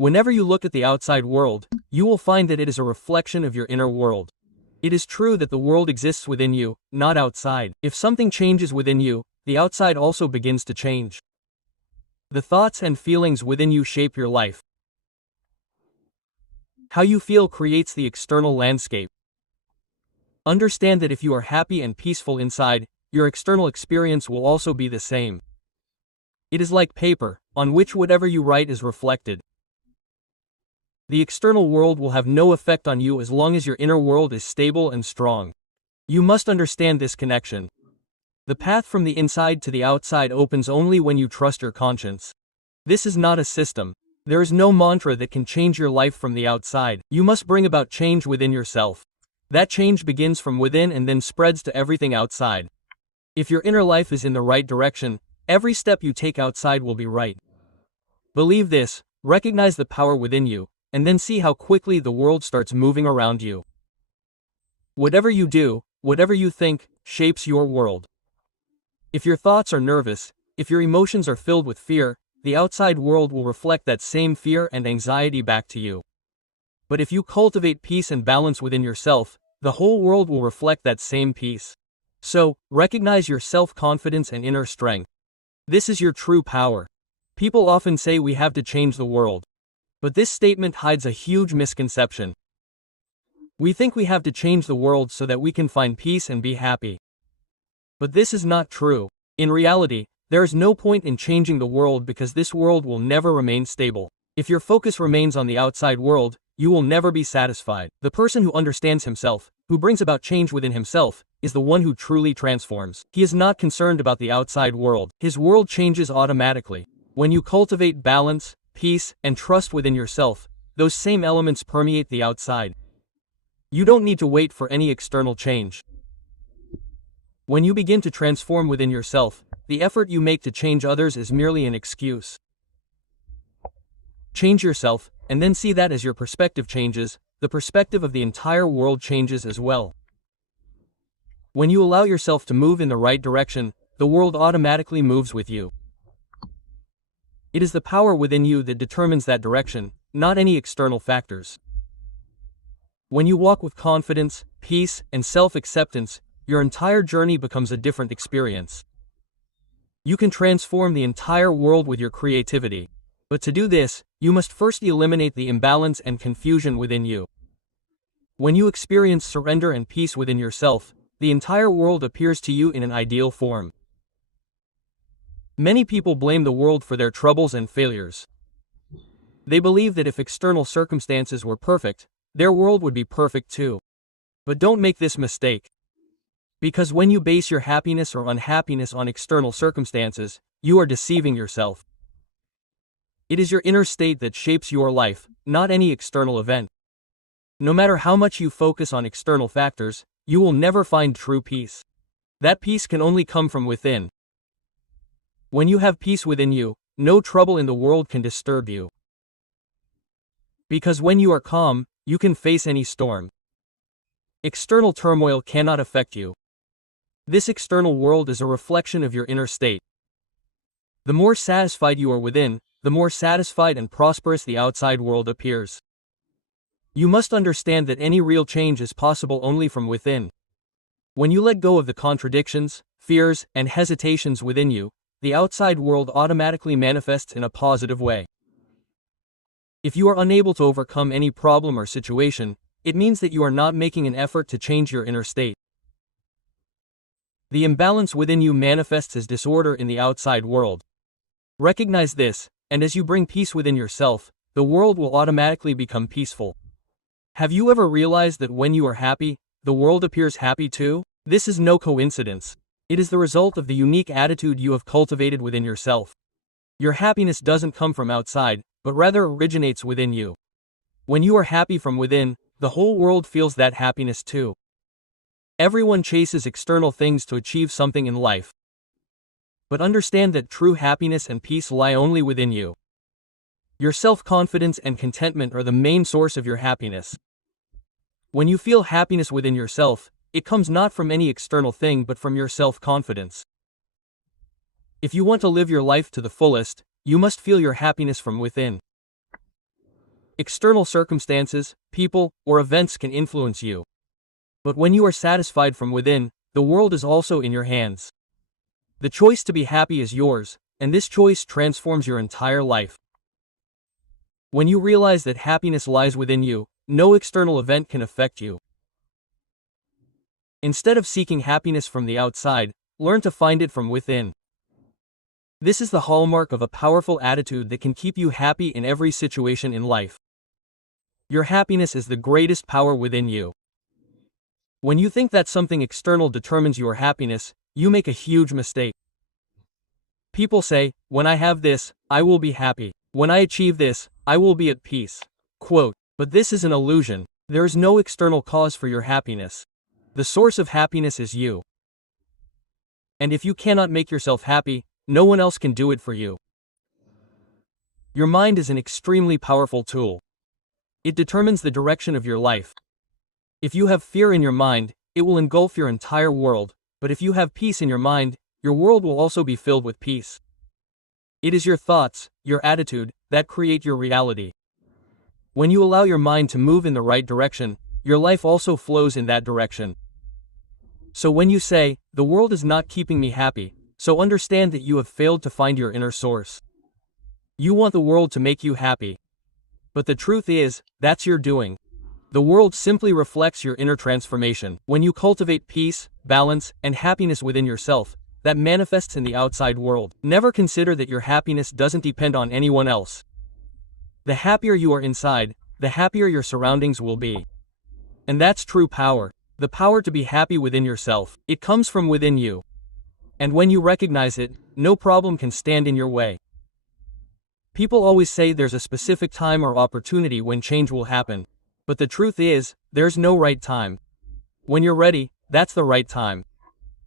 Whenever you look at the outside world, you will find that it is a reflection of your inner world. It is true that the world exists within you, not outside. If something changes within you, the outside also begins to change. The thoughts and feelings within you shape your life. How you feel creates the external landscape. Understand that if you are happy and peaceful inside, your external experience will also be the same. It is like paper, on which whatever you write is reflected. The external world will have no effect on you as long as your inner world is stable and strong. You must understand this connection. The path from the inside to the outside opens only when you trust your conscience. This is not a system. There is no mantra that can change your life from the outside. You must bring about change within yourself. That change begins from within and then spreads to everything outside. If your inner life is in the right direction, every step you take outside will be right. Believe this, recognize the power within you, and then see how quickly the world starts moving around you. Whatever you do, whatever you think, shapes your world. If your thoughts are nervous, if your emotions are filled with fear, the outside world will reflect that same fear and anxiety back to you. But if you cultivate peace and balance within yourself, the whole world will reflect that same peace. So, recognize your self-confidence and inner strength. This is your true power. People often say we have to change the world. But this statement hides a huge misconception. We think we have to change the world so that we can find peace and be happy. But this is not true. In reality, there is no point in changing the world because this world will never remain stable. If your focus remains on the outside world, you will never be satisfied. The person who understands himself, who brings about change within himself, is the one who truly transforms. He is not concerned about the outside world. His world changes automatically. When you cultivate balance, peace, and trust within yourself, those same elements permeate the outside. You don't need to wait for any external change. When you begin to transform within yourself, the effort you make to change others is merely an excuse. Change yourself, and then see that as your perspective changes, the perspective of the entire world changes as well. When you allow yourself to move in the right direction, the world automatically moves with you. It is the power within you that determines that direction, not any external factors. When you walk with confidence, peace, and self-acceptance, your entire journey becomes a different experience. You can transform the entire world with your creativity. But to do this, you must first eliminate the imbalance and confusion within you. When you experience surrender and peace within yourself, the entire world appears to you in an ideal form. Many people blame the world for their troubles and failures. They believe that if external circumstances were perfect, their world would be perfect too. But don't make this mistake. Because when you base your happiness or unhappiness on external circumstances, you are deceiving yourself. It is your inner state that shapes your life, not any external event. No matter how much you focus on external factors, you will never find true peace. That peace can only come from within. When you have peace within you, no trouble in the world can disturb you. Because when you are calm, you can face any storm. External turmoil cannot affect you. This external world is a reflection of your inner state. The more satisfied you are within, the more satisfied and prosperous the outside world appears. You must understand that any real change is possible only from within. When you let go of the contradictions, fears, and hesitations within you, the outside world automatically manifests in a positive way. If you are unable to overcome any problem or situation, it means that you are not making an effort to change your inner state. The imbalance within you manifests as disorder in the outside world. Recognize this, and as you bring peace within yourself, the world will automatically become peaceful. Have you ever realized that when you are happy, the world appears happy too? This is no coincidence. It is the result of the unique attitude you have cultivated within yourself. Your happiness doesn't come from outside, but rather originates within you. When you are happy from within, the whole world feels that happiness too. Everyone chases external things to achieve something in life. But understand that true happiness and peace lie only within you. Your self-confidence and contentment are the main source of your happiness. When you feel happiness within yourself, it comes not from any external thing but from your self-confidence. If you want to live your life to the fullest, you must feel your happiness from within. External circumstances, people, or events can influence you. But when you are satisfied from within, the world is also in your hands. The choice to be happy is yours, and this choice transforms your entire life. When you realize that happiness lies within you, no external event can affect you. Instead of seeking happiness from the outside, learn to find it from within. This is the hallmark of a powerful attitude that can keep you happy in every situation in life. Your happiness is the greatest power within you. When you think that something external determines your happiness, you make a huge mistake. People say, "When I have this, I will be happy. When I achieve this, I will be at peace." Quote, but this is an illusion. There is no external cause for your happiness. The source of happiness is you. And if you cannot make yourself happy, no one else can do it for you. Your mind is an extremely powerful tool. It determines the direction of your life. If you have fear in your mind, it will engulf your entire world, but if you have peace in your mind, your world will also be filled with peace. It is your thoughts, your attitude, that create your reality. When you allow your mind to move in the right direction, your life also flows in that direction. So when you say, "The world is not keeping me happy," so understand that you have failed to find your inner source. You want the world to make you happy. But the truth is, that's your doing. The world simply reflects your inner transformation. When you cultivate peace, balance, and happiness within yourself, that manifests in the outside world. Never consider that your happiness doesn't depend on anyone else. The happier you are inside, the happier your surroundings will be. And that's true power. The power to be happy within yourself. It comes from within you. And when you recognize it, no problem can stand in your way. People always say there's a specific time or opportunity when change will happen. But the truth is, there's no right time. When you're ready, that's the right time.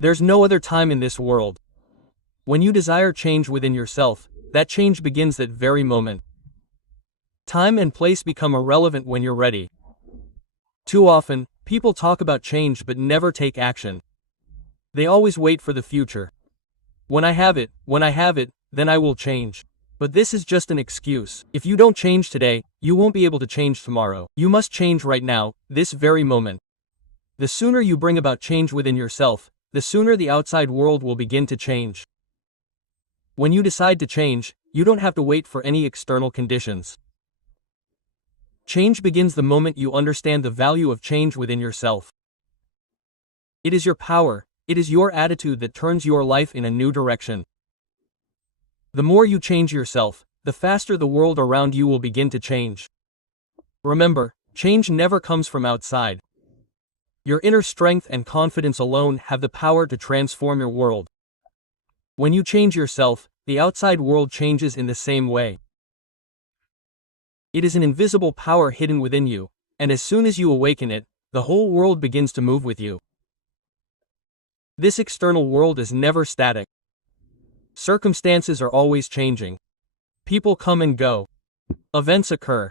There's no other time in this world. When you desire change within yourself, that change begins that very moment. Time and place become irrelevant when you're ready. Too often, people talk about change but never take action. They always wait for the future. When I have it, then I will change. But this is just an excuse. If you don't change today, you won't be able to change tomorrow. You must change right now, this very moment. The sooner you bring about change within yourself, the sooner the outside world will begin to change. When you decide to change, you don't have to wait for any external conditions. Change begins the moment you understand the value of change within yourself. It is your power, it is your attitude that turns your life in a new direction. The more you change yourself, the faster the world around you will begin to change. Remember, change never comes from outside. Your inner strength and confidence alone have the power to transform your world. When you change yourself, the outside world changes in the same way. It is an invisible power hidden within you, and as soon as you awaken it, the whole world begins to move with you. This external world is never static. Circumstances are always changing. People come and go. Events occur.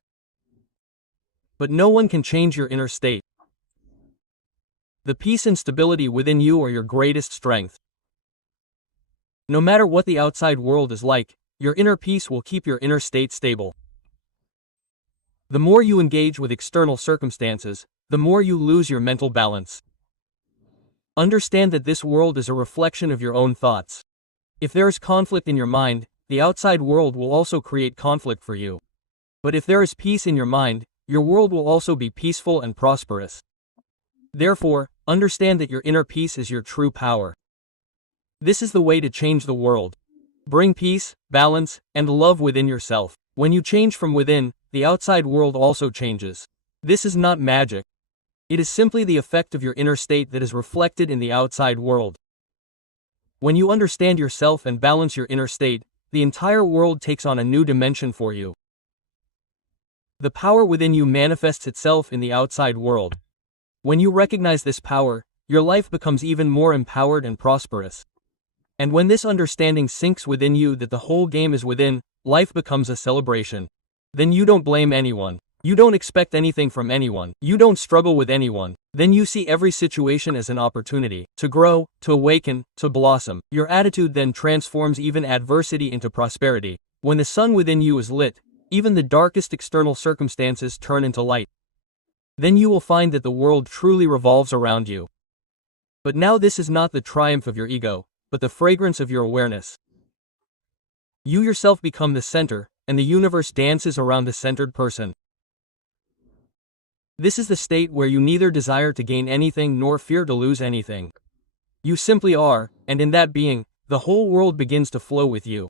But no one can change your inner state. The peace and stability within you are your greatest strength. No matter what the outside world is like, your inner peace will keep your inner state stable. The more you engage with external circumstances, the more you lose your mental balance. Understand that this world is a reflection of your own thoughts. If there is conflict in your mind, the outside world will also create conflict for you. But if there is peace in your mind, your world will also be peaceful and prosperous. Therefore, understand that your inner peace is your true power. This is the way to change the world. Bring peace, balance, and love within yourself. When you change from within, the outside world also changes. This is not magic. It is simply the effect of your inner state that is reflected in the outside world. When you understand yourself and balance your inner state, the entire world takes on a new dimension for you. The power within you manifests itself in the outside world. When you recognize this power, your life becomes even more empowered and prosperous. And when this understanding sinks within you that the whole game is within, life becomes a celebration. Then you don't blame anyone. You don't expect anything from anyone. You don't struggle with anyone. Then you see every situation as an opportunity to grow, to awaken, to blossom. Your attitude then transforms even adversity into prosperity. When the sun within you is lit, Even the darkest external circumstances turn into light. Then you will find that the world truly revolves around you. But now this is not the triumph of your ego, but the fragrance of your awareness. You yourself become the center, and the universe dances around the centered person. This is the state where you neither desire to gain anything nor fear to lose anything. You simply are, and in that being, the whole world begins to flow with you.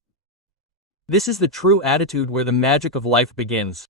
This is the true attitude where the magic of life begins.